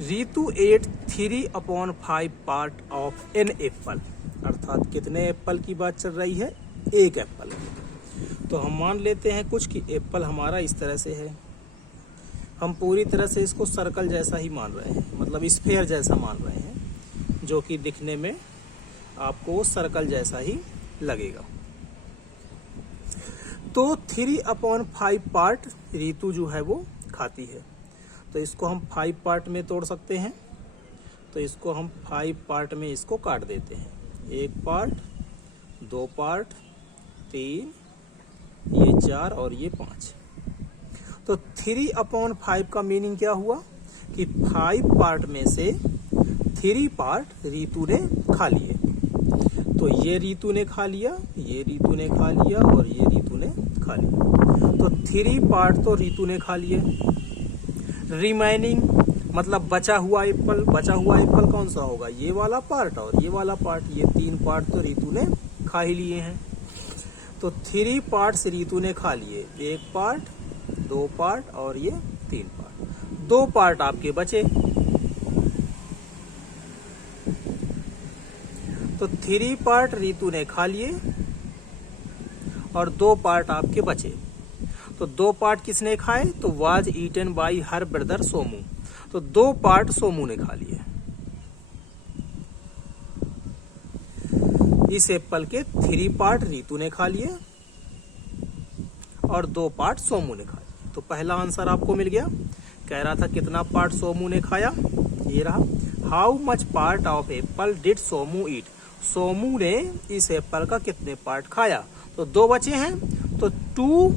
Ritu ate 3/5 part of an apple, अर्थात कितने Apple की बात चल रही है, एक एप्पल की। तो हम मान लेते हैं कुछ कि एप्पल हमारा इस तरह से है, हम पूरी तरह से इसको सर्कल जैसा ही मान रहे हैं, मतलब स्फेयर जैसा मान रहे हैं, जो कि दिखने में आपको सर्कल जैसा ही लगेगा। तो 3/5 पार्ट रीतु जो है वो खाती है, तो इसको हम 5 पार्ट में तोड़ सकते हैं। तो इसको हम 5 पार्ट में इसको काट देते हैं, 1 पार्ट, 2 पार्ट, 3, ये 4 और ये 5। तो 3/5 का मीनिंग क्या हुआ कि 5 पार्ट में से 3 पार्ट रीतु ने खा लिए। तो ये रीतु ने खा लिया, ये रीतु ने खा लिया और ये रीतु ने खा लिया। तो 3 पार्ट तो रीतु ने खा लिए। रिमेनिंग मतलब बचा हुआ एप्पल कौन सा होगा, ये वाला पार्ट और ये वाला पार्ट, ये 3 पार्ट तो रीतु ने खा ही लिए हैं। तो 3 पार्ट्स रीतु ने खा लिए, 1 पार्ट, 2 पार्ट और ये 3 पार्ट। 2 पार्ट आपके बचे। तो 3 पार्ट रीतु ने खा लिए और 2 पार्ट आपके बचे। तो 2 पार्ट किसने खाए, तो was eaten by her brother Somu. तो 2 पार्ट सोमू ने खा लिए। इस एप्पल के 3 पार्ट रीतु ने खा लिए और 2 पार्ट सोमू ने खा लिए। तो पहला आंसर आपको मिल गया। कह रहा था कितना पार्ट सोमू ने खाया, ये रहा। How much part of apple did Somu eat. सोमू ने इस एप्पल का कितने पार्ट खाया, तो 2 बचे हैं। तो 2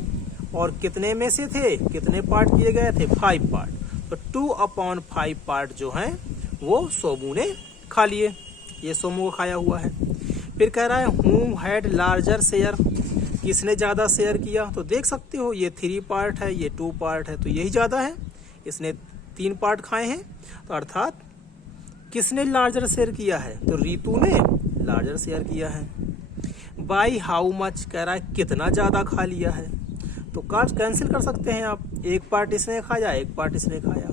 और कितने में से थे, कितने पार्ट किए गए थे, 5 पार्ट। तो 2/5 पार्ट जो हैं वो सोमू ने खा लिए, ये सोमू को खाया हुआ है। फिर कह रहा है हूम हैड लार्जर शेयर, किसने ज्यादा शेयर किया। तो देख सकते हो ये 3 पार्ट है, ये 2 पार्ट है, तो यही ज्यादा है, इसने 3 पार्ट खाए हैं। तो अर्थात किसने लार्जर शेयर किया है, तो रीतु ने लार्जर शेयर किया है। बाई हाउ मच, कह रहा है कितना ज्यादा खा लिया है। तो कार्ड कैंसिल कर सकते हैं आप, 1 पार्ट इसने खाया, 1 पार्ट इसने खाया,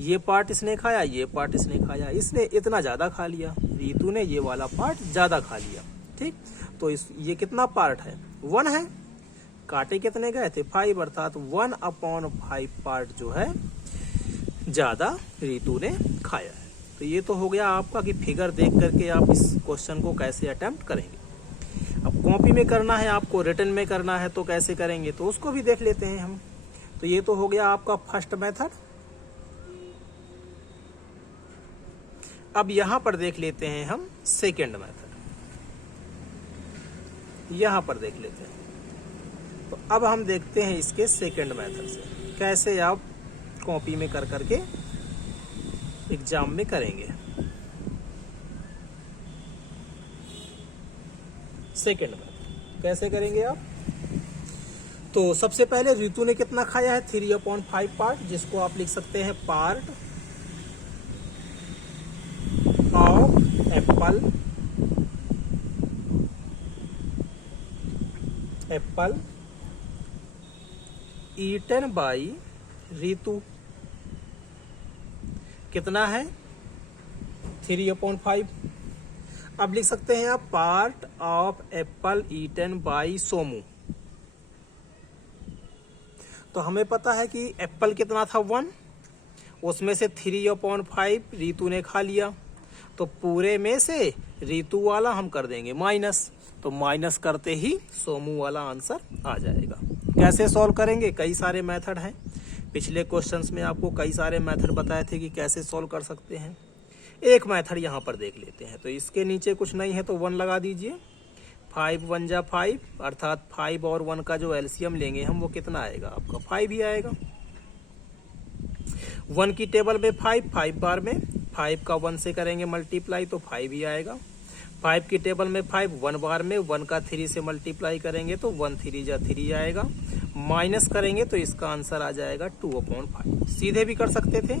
ये पार्ट इसने खाया, ये पार्ट इसने खाया, इसने इतना ज्यादा खा लिया, रीतु ने ये वाला पार्ट ज्यादा खा लिया। ठीक, तो ये कितना पार्ट है, 1 है। काटे कितने गए थे, 5, अर्थात 1/5 पार्ट जो है ज्यादा रीतु ने खाया है। तो ये तो हो गया आपका कि फिगर देख करके आप इस क्वेश्चन को कैसे अटेम्प्ट करेंगे। अब कॉपी में करना है आपको, रिटन में करना है तो कैसे करेंगे, तो उसको भी देख लेते हैं हम। तो ये तो हो गया आपका फर्स्ट मेथड। अब यहां पर देख लेते हैं हम सेकेंड मेथड, यहां पर देख लेते हैं। तो अब हम देखते हैं इसके सेकेंड मेथड से कैसे आप कॉपी में कर करके एग्जाम में करेंगे। सेकेंड मेथड कैसे करेंगे आप, तो सबसे पहले रीतु ने कितना खाया है, 3/5 पार्ट, जिसको आप लिख सकते हैं part of apple eaten by Ritu. कितना है, 3/5। अब लिख सकते हैं आप part of apple eaten by Somu. तो हमें पता है कि एप्पल कितना था, 1, उसमें से 3/5 रीतु ने खा लिया। तो पूरे में से रीतु वाला हम कर देंगे माइनस, तो माइनस करते ही सोमू वाला आंसर आ जाएगा। कैसे सॉल्व करेंगे, कई सारे मेथड हैं, पिछले क्वेश्चंस में आपको कई सारे मेथड बताए थे कि कैसे सॉल्व कर सकते हैं। एक मेथड यहाँ पर देख लेते हैं। तो इसके नीचे कुछ नहीं है तो 1 लगा दीजिए, 5 1 जा 5, अर्थात 5 और 1 का जो एलसीएम लेंगे हम वो कितना आएगा, आपका 5 ही आएगा। 1 की टेबल में 5 बार में 5 का 1 से करेंगे मल्टीप्लाई तो 5 ही आएगा। 5 की टेबल में 5 1 बार में 1 का 3 से मल्टीप्लाई करेंगे तो 1 3 जा 3 आएगा। माइनस करेंगे तो इसका आंसर आ जाएगा 2/5। सीधे भी कर सकते थे,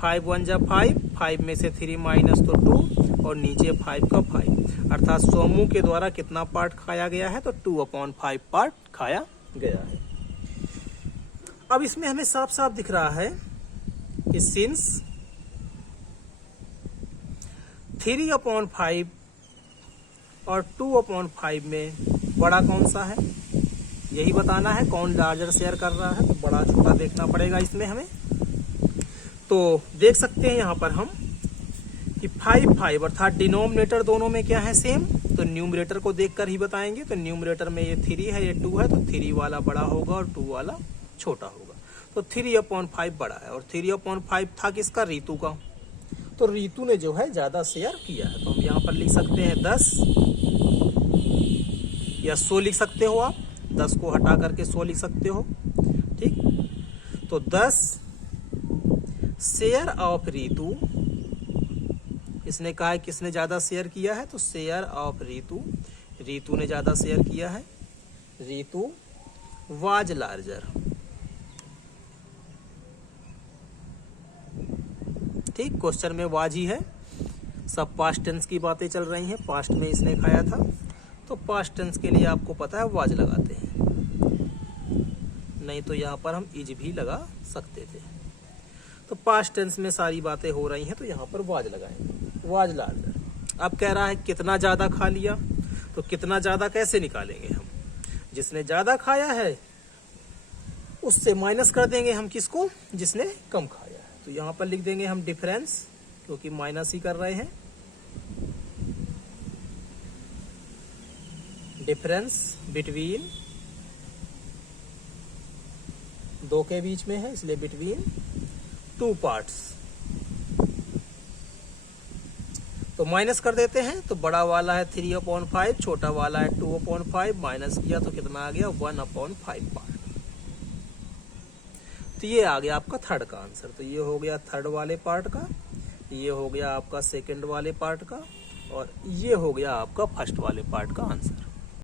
5 1 जा 5, 5 में से 3 माइनस तो 2 और नीचे 5 का 5, अर्थात सोमू के द्वारा कितना पार्ट खाया गया है, तो 2/5 पार्ट खाया गया है। अब इसमें हमें साफ साफ दिख रहा है कि सिंस 3/5 और 2/5 में बड़ा कौन सा है, यही बताना है। कौन लार्जर शेयर कर रहा है, तो बड़ा छोटा देखना पड़ेगा इसमें हमें। तो देख सकते हैं यहाँ पर हम कि 5 अर्थात डिनोमिनेटर दोनों में क्या है, सेम। तो न्यूमरेटर को देखकर ही बताएंगे। तो न्यूमरेटर में ये 3 है, ये 2 है, तो 3 वाला बड़ा होगा और 2 वाला छोटा होगा। तो 3/5 बड़ा है, और 3/5 था किसका, ऋतु का। तो ऋतु ने जो है ज्यादा शेयर किया है। तो हम यहाँ पर लिख सकते हैं 10 या 100 लिख सकते हो आप। 10 को हटा करके 100 लिख सकते हो, ठीक। तो 10 शेयर ऑफ ऋतु, इसने कहा है किसने ज्यादा शेयर किया है, तो शेयर ऑफ ऋतु, ऋतु ने ज्यादा शेयर किया है। ऋतु वाज लार्जर, ठीक। क्वेश्चन में वाज ही है, सब पास्ट टेंस की बातें चल रही हैं। पास्ट में इसने खाया था, तो पास्ट टेंस के लिए आपको पता है वाज लगाते हैं, नहीं तो यहाँ पर हम इज भी लगा सकते थे। तो पास्ट टेंस में सारी बातें हो रही हैं, तो यहाँ पर वाज लगाएंगे, वाज लार्जर। अब कह रहा है कितना ज्यादा खा लिया, तो कितना ज्यादा कैसे निकालेंगे हम, जिसने ज्यादा खाया है उससे माइनस कर देंगे हम किसको, जिसने कम खाया है। तो यहाँ पर लिख देंगे हम डिफरेंस, क्योंकि माइनस ही कर रहे हैं। डिफरेंस बिटवीन, दो के बीच में है इसलिए बिटवीन 2 पार्ट्स। तो माइनस कर देते हैं। तो बड़ा वाला है 3/5, छोटा वाला है 2/5, माइनस किया तो कितना आ गया 1/5 पार्ट। तो ये आ गया आपका थर्ड का आंसर। तो ये हो गया थर्ड वाले पार्ट का, ये हो गया आपका सेकंड वाले पार्ट का, और ये हो गया आपका फर्स्ट वाले पार्ट का आंसर।